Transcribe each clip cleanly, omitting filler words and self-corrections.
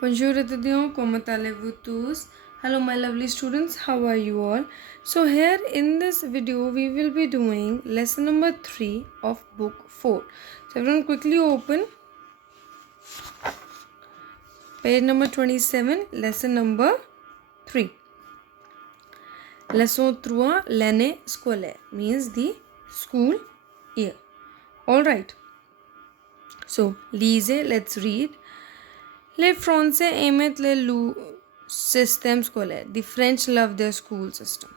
Bonjour étudiants, comment allez-vous tous? Hello my lovely students, how are you all? So here in this video we will be doing lesson number 3 of book 4. So everyone quickly open page number 27, lesson number 3. Leçon 3, l'année scolaire means the school year. Alright, so lisez, let's read. Les Français aimaient le système scolaire. The French love their school system.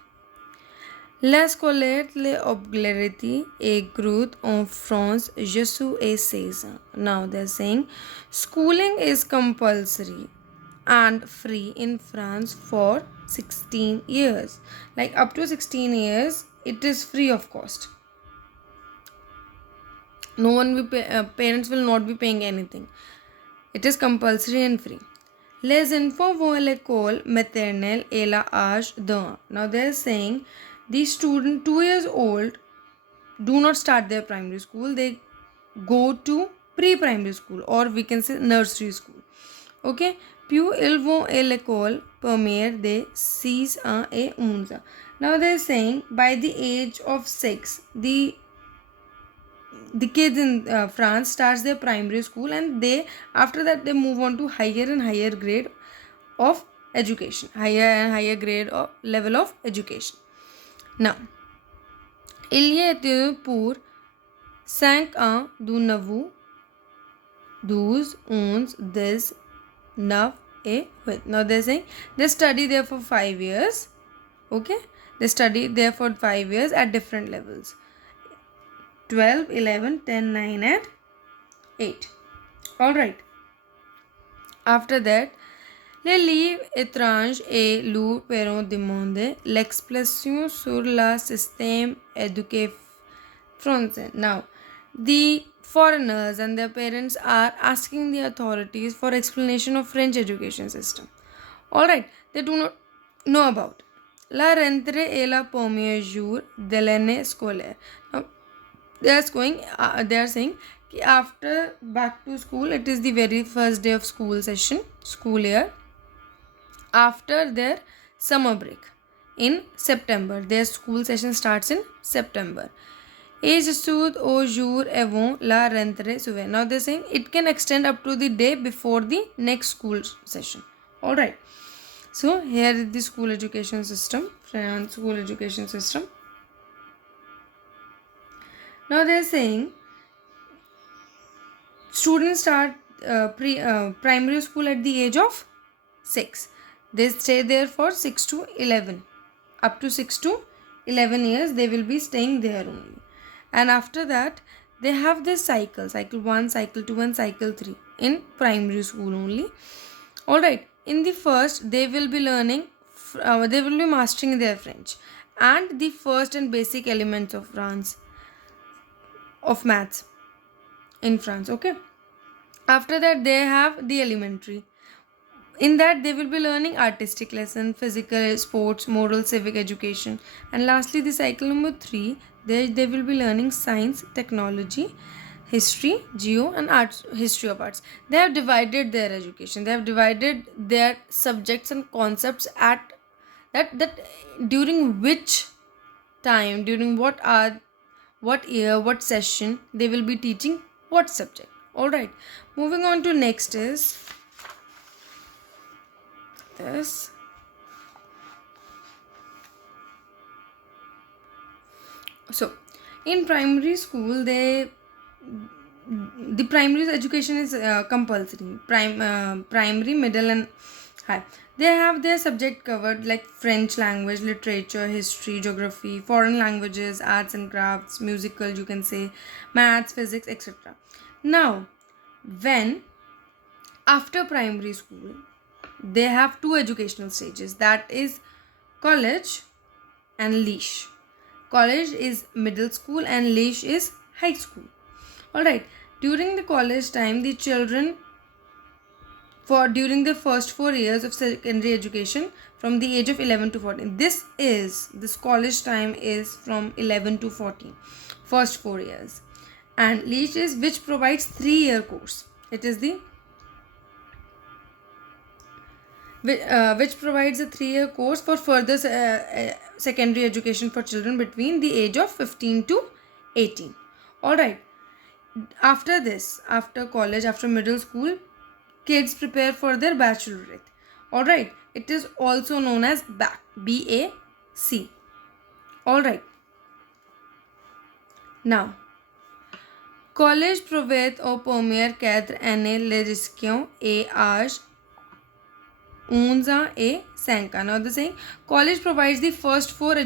La scolaire les obligatory et growth en France jusqu'à 16 ans. Now they're saying schooling is compulsory and free in France for 16 years. Like up to 16 years, it is free of cost. No one will parents will not be paying anything. It is compulsory and free. Les enfants vont à l'école maternelle et l'âge d'un. Now they are saying the student 2 years old do not start their primary school. They go to pre-primary school or we can say nursery school. Okay. Puis ils vont à l'école première de 6 ans et 11 ans. Now they are saying by the age of 6, the kids in France starts their primary school and they after that they move on to higher and higher grade of education, higher and higher grade of level of education. Now il y a pour 5 ans du 9, 12, 11, 10, 9 et 8. Now they're saying they study there for 5 years. Okay, they study there for 5 years at different levels. 12, 11, 10, 9 and 8. Alright. After that, les livres étranges et lourds pourront demander l'expression sur le système éducatif français. Now, the foreigners and their parents are asking the authorities for explanation of French education system. Alright, they do not know about la rentrée et la premier jour de l'année scolaire. Now, they are saying after back to school, it is the very first day of school year after their summer break in September. Their school session starts in September. Et jusqu'au jour avant la rentrée suivante. Now they're saying it can extend up to the day before the next school session. Alright. So here is the school education system. France school education system. Now they are saying students start primary school at the age of 6. They stay there for 6 to 11. Up to 6 to 11 years they will be staying there only. And after that they have this cycle 1, cycle 2 and cycle 3 in primary school only. Alright, in the first they will be learning, they will be mastering their French and the first and basic elements of maths in France. Okay, after that they have the elementary. In that they will be learning artistic lesson, physical, sports, moral, civic education, and lastly the cycle number 3 they will be learning science, technology, history, geo and arts, history of arts. They have divided their education, they have divided their subjects and concepts at that during which time, during what year, what session they will be teaching what subject. Alright, moving on to next is this. So in primary school the primary education is compulsory. Primary, middle and high. They have their subject covered like French language, literature, history, geography, foreign languages, arts and crafts, musical, you can say, maths, physics, etc. Now, when after primary school, they have two educational stages, that is college and leash. College is middle school and leash is high school. Alright, during the college time, the children during the first 4 years of secondary education from the age of 11 to 14. This college time is from 11 to 14, first 4 years. And leash is which provides 3-year course. It is the which provides a 3-year course for further secondary education for children between the age of 15 to 18. Alright, after this, after college, after middle school, kids prepare for their bachelorette. Alright, it is also known as BAC, BAC. Alright, now college provide au premier cadre année les risques et âge 11 et 5 ans. Now the saying, college provides the first 4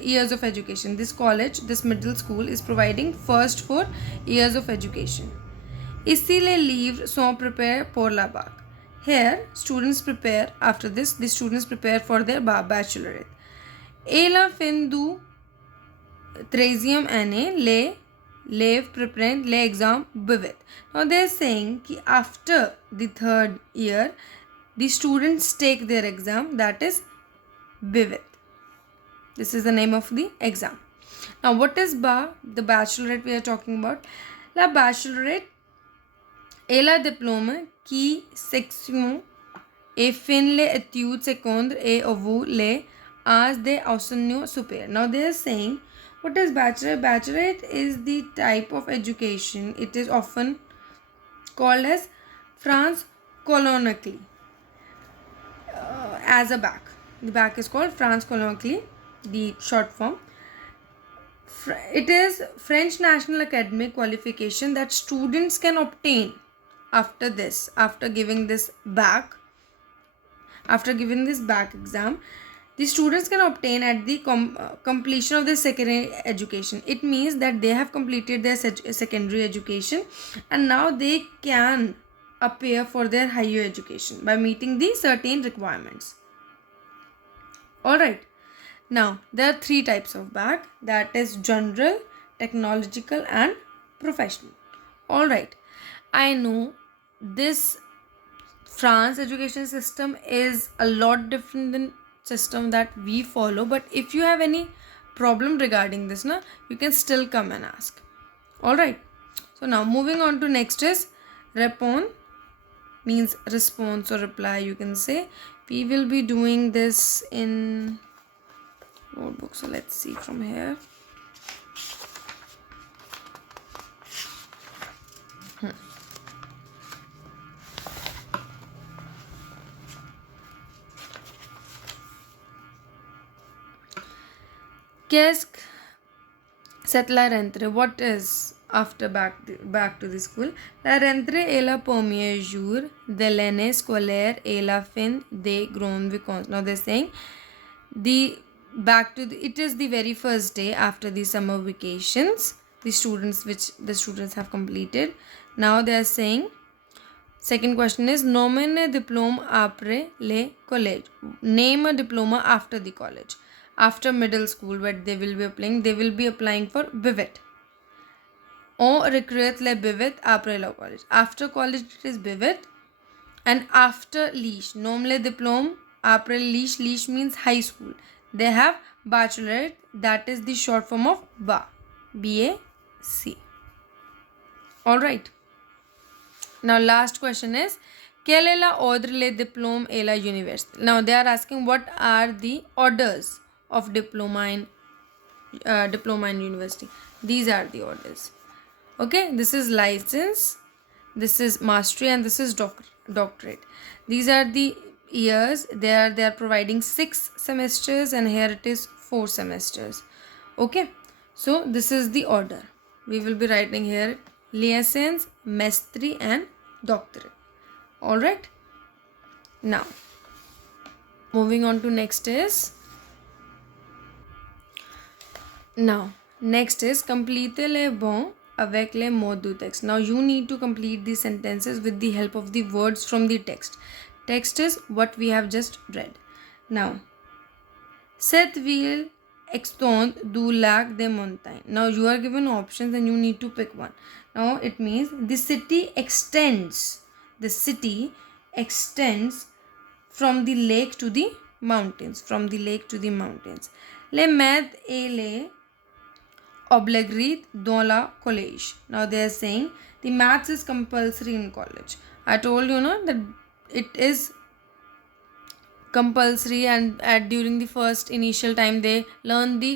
years of education. This college, this middle school is providing first 4 years of education. Ici les livres sont préparés pour la bac. Here, students prepare, after this, the students prepare for their bachelorette. Et la fin du 13e année, les préparent les exams BVET. Now they are saying that after the 3rd year, the students take their exam, that is BVET. This is the name of the exam. Now what is the bachelorette we are talking about? La bachelorette est la diplôme qui section et fin les études secondaires et au les as de enseignement supérieur. Now they are saying, what is bachelorette? Bachelorette is the type of education. It is often called as France colloquially as a BAC. The BAC is called France colloquially, the short form. It is French National Academic qualification that students can obtain after this, after giving this BAC exam. The students can obtain at the completion of their secondary education. It means that they have completed their secondary education and now they can appear for their higher education by meeting the certain requirements. Alright, now there are 3 types of BAC, that is general, technological and professional. Alright, I know this France education system is a lot different than system that we follow, but if you have any problem regarding this, you can still come and ask. Alright, so now moving on to next is répondre, means response or reply, you can say. We will be doing this in notebook, so let's see from here. Qu'est-ce que c'est la rentrée? What is after back to the school? La rentrée est le premier jour de l'année scolaire et la fin des grandes vacances. Now they're saying it is the very first day after the summer vacations, the students have completed. Now they are saying, second question is nomme un diplôme après le collège. Name a diploma after the college. After middle school, what they will be applying for BVET. On recruit le BVET après le college. After college it is BVET, and after leash, nom le diplôme après leash. Leash means high school. They have bachelorette, that is the short form of BAC. Alright. Now last question is, quel est l'ordre les diplômes et la université? Now they are asking what are the orders of diploma in university. These are the orders. Okay, this is license, this is mastery, and this is doctorate. These are the years. They are providing 6 semesters, and here it is 4 semesters. Okay, so this is the order. We will be writing here license, mastery and doctorate. Alright, now moving on to next is complete les bons avec les mots du texte. Now you need to complete these sentences with the help of the words from the text. Text is what we have just read. Now, cette ville extend du lac des montagnes. Now you are given options and you need to pick one. Now it means the city extends from the lake to the mountains. Les maths et les obligatory dans la college. Now they are saying the maths is compulsory in college. I told you that it is compulsory, and during the first initial time they learn the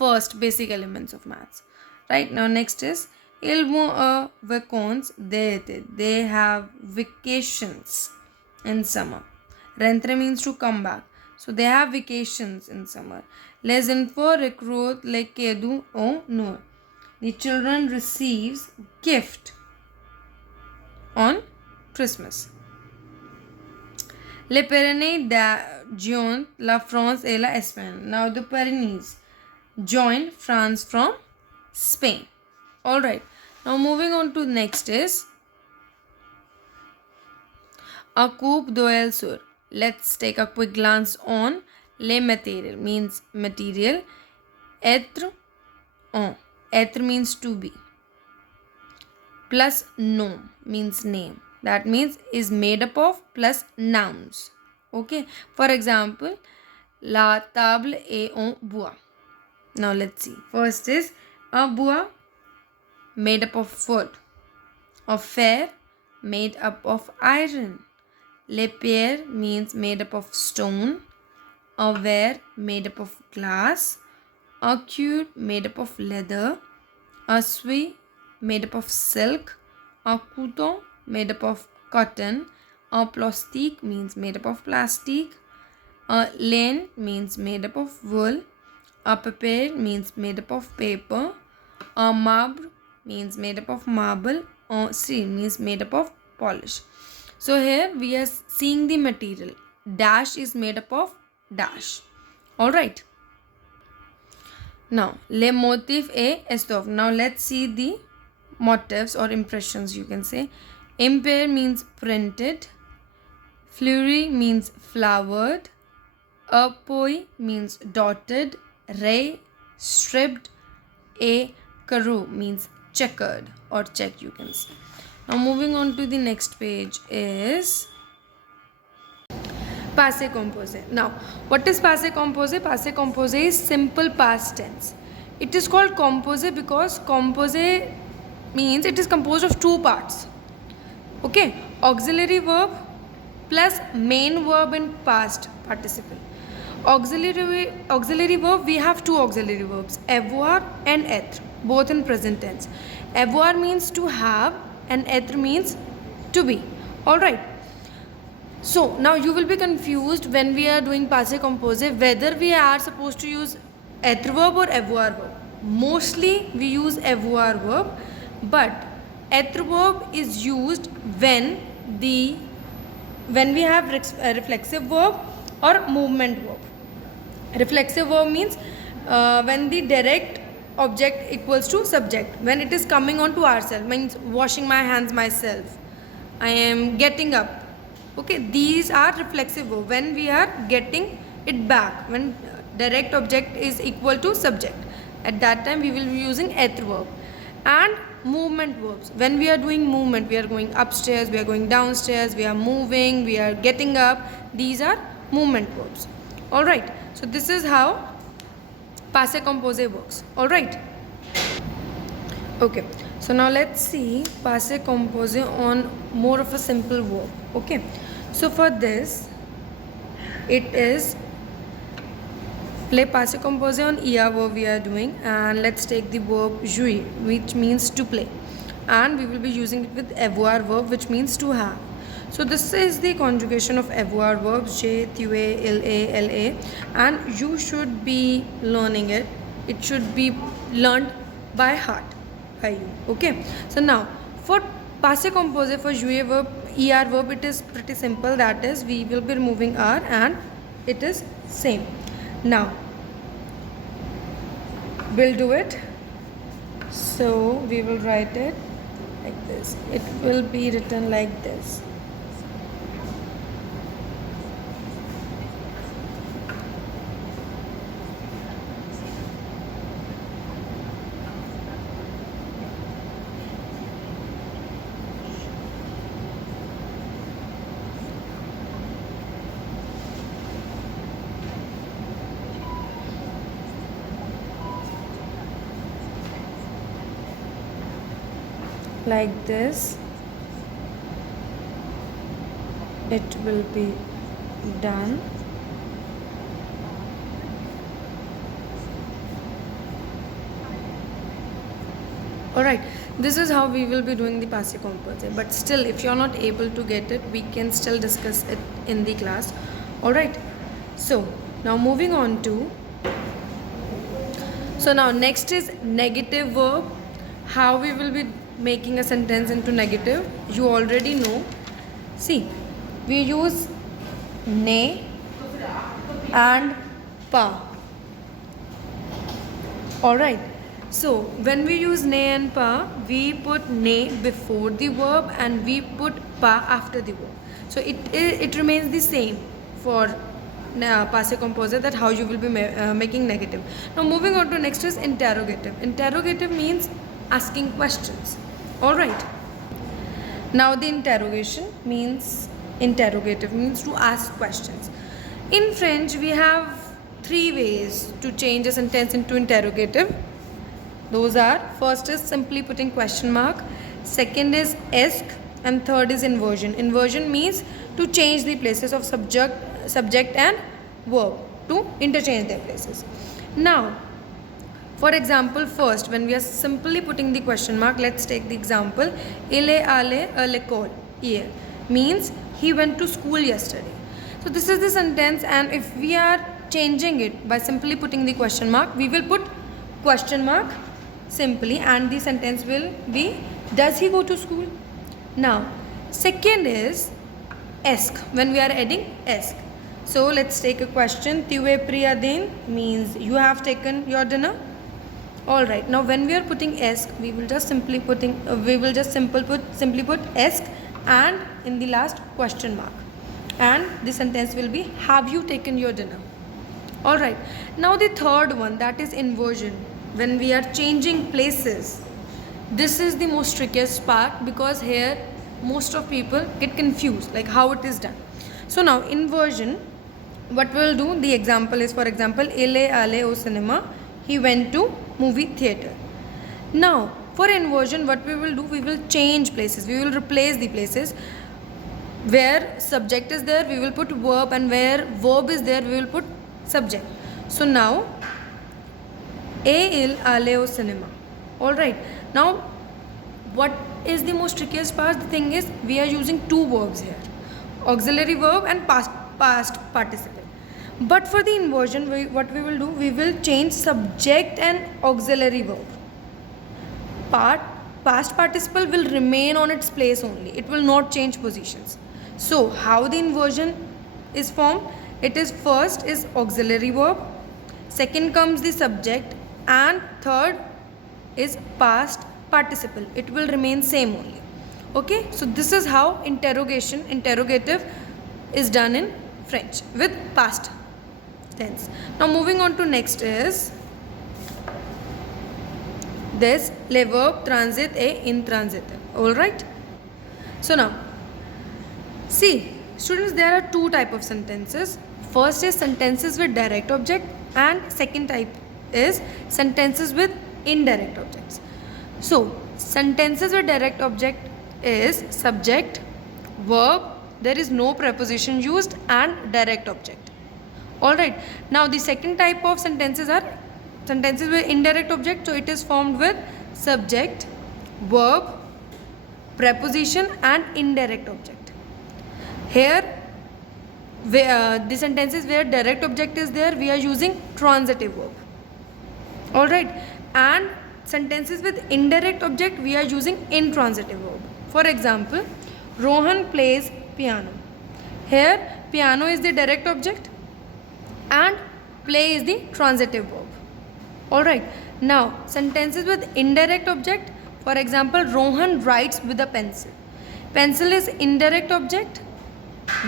first basic elements of maths. Right, now next is ils vont à vacances d'été. They have vacations in summer. Rentre means to come back. So they have vacations in summer. Les enfants recrutent les cadeaux au Noël. The children receives gift on Christmas. Les Pyrénées joined la France et la Espagne. Now the Pyrenees joined France from Spain. Alright. Now moving on to next is a coupe d'oeil sur. Let's take a quick glance on les matériels. Means material. Être en. Être means to be. Plus nom means name. That means is made up of plus nouns. Okay. For example, la table est en bois. Now let's see. First is a bois made up of wood. A fer made up of iron. Les pierres means made up of stone. A verre made up of glass. A cuir made up of leather. A suie made up of silk. A couteau made up of cotton. A plastique means made up of plastic. A laine means made up of wool. A papier means made up of paper. A marble means made up of marble. A steel means made up of polish. So here we are seeing the material. Dash is made up of dash. Alright. Now, le motif est estoffe. Now let's see the motifs or impressions, you can say. Impair means printed. Fleury means flowered. Appuie means dotted. Ray stripped. A carreau means checkered or check, you can say. Now moving on to the next page is passé composé. Now what is passé composé? Passé composé is simple past tense. It is called composé because composé means it is composed of two parts. Okay, auxiliary verb plus main verb in past participle. Auxiliary verb, we have two auxiliary verbs, avoir and être, both in present tense. Avoir means to have and être means to be. Alright. So now you will be confused when we are doing passé composé whether we are supposed to use être verb or avoir verb. Mostly we use avoir verb, but être verb is used when we have reflexive verb or movement verb. Reflexive verb means when the direct object equals to subject. When it is coming on to ourselves, means washing my hands myself. I am getting up. Okay, these are reflexive verb. When we are getting it back, when direct object is equal to subject, at that time we will be using être verb. And movement verbs. When we are doing movement, we are going upstairs, we are going downstairs, we are moving, we are getting up. These are movement verbs. Alright, so this is how passé composé works. Alright. Okay, so now let's see passé composé on more of a simple verb. Okay, so for this it is play passé composé on ia verb we are doing, and let's take the verb jouer, which means to play, and we will be using it with avoir verb, which means to have. So this is the conjugation of avoir verbs, je, tu, il, la, and you should be learning it. It should be learned by heart by you. Okay, so now for passé composé for jouer verb, er verb, it is pretty simple. That is, we will be removing r and it is same. Now we'll do it. So we will write it like this. It will be written like this. Like this it will be done. Alright, this is how we will be doing the passé composé. But still, if you are not able to get it, we can still discuss it in the class. Alright, so now moving on to, so now next is negative verb. How we will be making a sentence into negative, you already know. See, we use ne and pa. Alright, so when we use ne and pa, we put ne before the verb and we put pa after the verb. So it remains the same for passé composé, that how you will be making negative. Now moving on to next is interrogative. Interrogative means asking questions. Alright, now the interrogative means to ask questions. In French we have 3 ways to change a sentence into interrogative. Those are, first is simply putting question mark, second is ask, and third is inversion. Inversion means to change the places of subject and verb, to interchange their places. Now, for example, first when we are simply putting the question mark, let's take the example, il est allé à l'école hier, means he went to school yesterday. So this is the sentence, and if we are changing it by simply putting the question mark, we will put question mark simply and the sentence will be, does he go to school? Now, second is ask, when we are adding ask. So let's take a question, tu es pris à dîner, means you have taken your dinner. Alright, now when we are putting ask, we will just simply put ask and in the last question mark, and the sentence will be, have you taken your dinner? Alright, now the third one, that is inversion. When we are changing places, this is the most trickiest part, because here most of people get confused like how it is done. So now inversion, what we will do, the example is, for example, il est allé au cinéma, he went to movie theater. Now for inversion, what we will do, we will change places, we will replace the places. Where subject is there, we will put verb, and where verb is there, we will put subject. So now il allé au cinéma. Alright, now what is the most trickiest part? The thing is, we are using 2 verbs here, auxiliary verb and past participle. But for the inversion, what we will do, we will change subject and auxiliary verb. Past participle will remain on its place only, it will not change positions. So how the inversion is formed? It is, first is auxiliary verb, second comes the subject, and third is past participle. It will remain same only. Okay, so this is how interrogative is done in French with past tense. Now moving on to next is this, les verbes transit et intransitif. Alright, so now see students, there are 2 type of sentences. First is sentences with direct object, and second type is sentences with indirect objects. So sentences with direct object is subject, verb, there is no preposition used, and direct object. Alright, now the second type of sentences are sentences with indirect object. So it is formed with subject, verb, preposition, and indirect object. Here the sentences where direct object is there, we are using transitive verb. Alright, and sentences with indirect object, we are using intransitive verb. For example, Rohan plays piano. Here piano is the direct object and play is the transitive verb. Alright, now sentences with indirect object, for example, Rohan writes with a pencil. Pencil is indirect object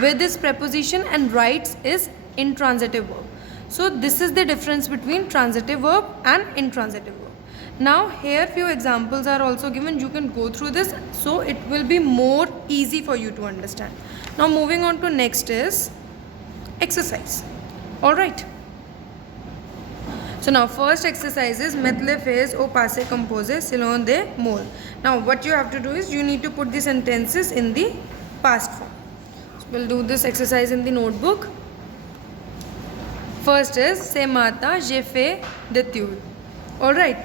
with this preposition, and writes is intransitive verb. So this is the difference between transitive verb and intransitive verb. Now here few examples are also given, you can go through this, so it will be more easy for you to understand. Now moving on to next is exercise. Alright, so now first exercise is mettre les phrases au passé composé selon des mots. Now what you have to do is, you need to put the sentences in the past form. So we'll do this exercise in the notebook. First is, c'est matin j'ai fait d'études. Alright,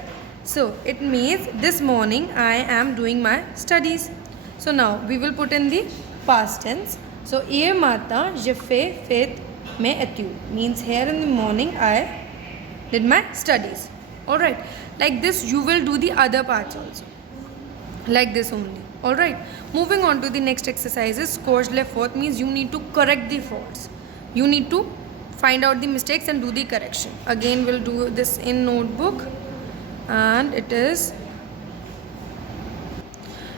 So it means this morning I am doing my studies. So now we will put in the past tense. So hier matin je fais fait mes études means here in the morning I did my studies. Alright, like this you will do the other parts also. Like this only. Alright, moving on to the next exercises. Corrige les fautes means you need to correct the faults. You need to find out the mistakes and do the correction. Again we'll do this in notebook. And it is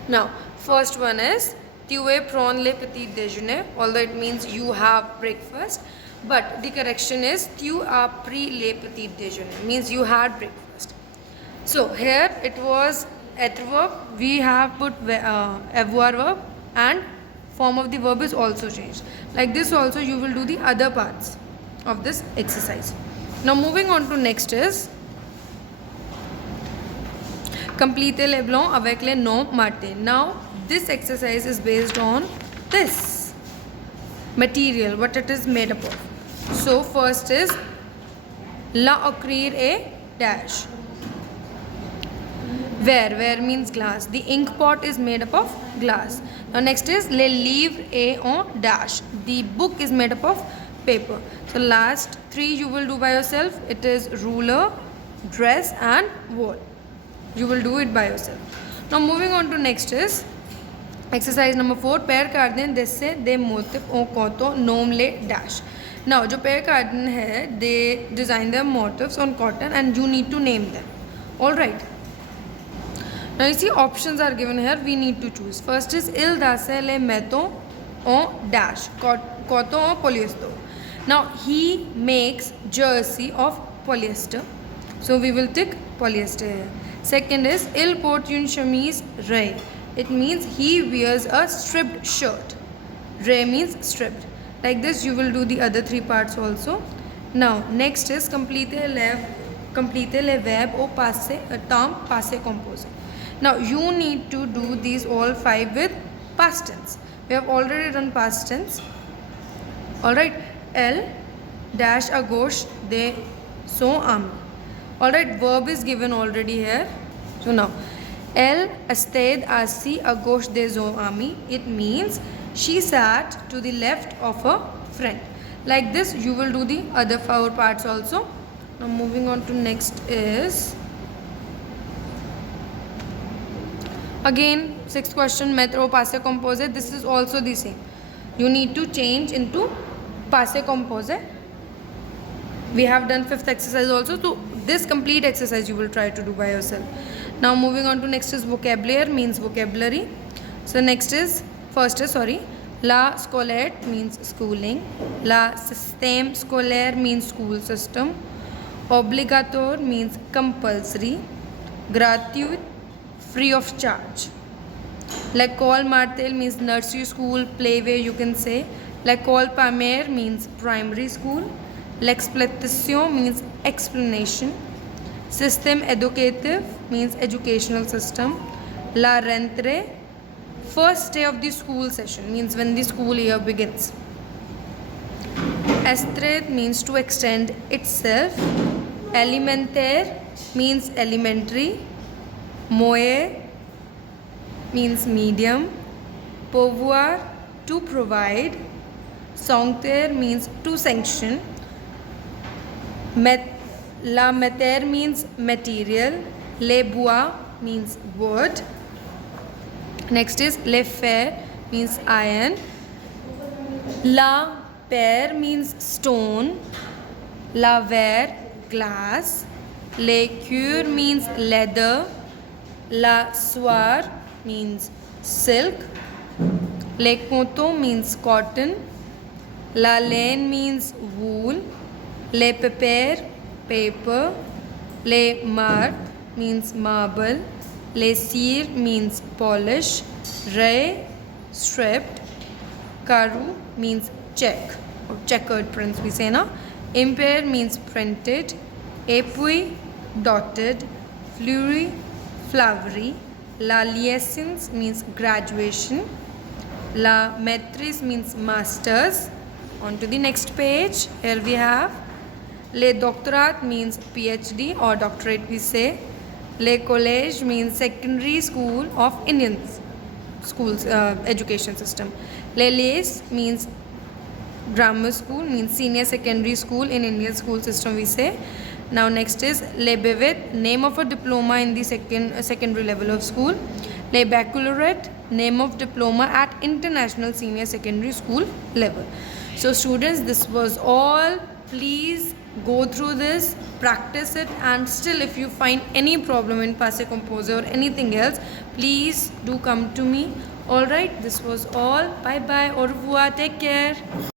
now first one is tu es prendre le petit déjeuner, although it means you have breakfast, but the correction is tu as pris le petit déjeuner means you had breakfast. So here it was être verb, we have put avoir verb and form of the verb is also changed. Like this also you will do the other parts of this exercise. Now moving on to next is complétez les blancs avec les noms marqués. Now this exercise is based on this material, what it is made up of. So first is la écrire a dash. Where means glass. The ink pot is made up of glass. Now next is les livres et en dash. The book is made up of paper. So last three you will do by yourself. It is ruler, dress and wall. You will do it by yourself. Now moving on to next is exercise number 4. Pair carden desse des motifs en cotton nom les dash. Now जो pair carden है, they design their motifs on cotton and you need to name them. Alright. Now you see options are given here. We need to choose. First is il dasse les mettons en dash. Cotton or polyester. Now he makes jersey of polyester. So we will tick polyester here. Second is il porte une chemise raie. It means he wears a stripped shirt. Raie means stripped. Like this you will do the other three parts also. Now next is compléter les verbes au passé temps passé composé. Now you need to do these all 5 with past tense. We have already done past tense. Alright, elle dash à gauche de son ami. Alright, verb is given already here. So now, elle stayed assis à gauche de son ami. It means she sat to the left of her friend. Like this, you will do the other 4 parts also. Now moving on to next is again 6th question, maître au passé composé. This is also the same. You need to change into passé composé. We have done 5th exercise also. So this complete exercise you will try to do by yourself. Now moving on to next is vocabulary means vocabulary. So next is la scolaire means schooling. La système scolaire means school system. Obligatoire means compulsory. Gratuit free of charge. L'école Martel means nursery school, playway you can say. L'école primaire means primary school. L'explication means explanation. Système éducatif means educational system. La rentrée, first day of the school session means when the school year begins. Estrade means to extend itself. Élémentaire means elementary. Moyen means medium. Pouvoir, to provide. Sanctaire means to sanction. La matière means material. Les bois means wood. Next is les fer means iron. La pierre means stone. La verre glass. Les cuir means leather. La soie means silk. Les coton means cotton. La laine means wool. Les papiers paper. Les marbre means marble. Les cire means polish. Ray stripped. Carreau means check or checkered prints we say na. Impair means printed. Appui dotted. Fleury flowery. La liaisons means graduation. La maîtrise means masters. On to the next page. Here we have Le doctorat means PhD or doctorate we say. Le collège means secondary school of Indian schools education system. Le lycée means grammar school, means senior secondary school in Indian school system we say. Now next is le brevet, name of a diploma in the secondary level of school. Le baccalaureate, name of diploma at international senior secondary school level. So students, this was all. Please go through this, practice it, and still if you find any problem in passé composé or anything else, please do come to me. Alright, this was all. Bye bye, au revoir, take care.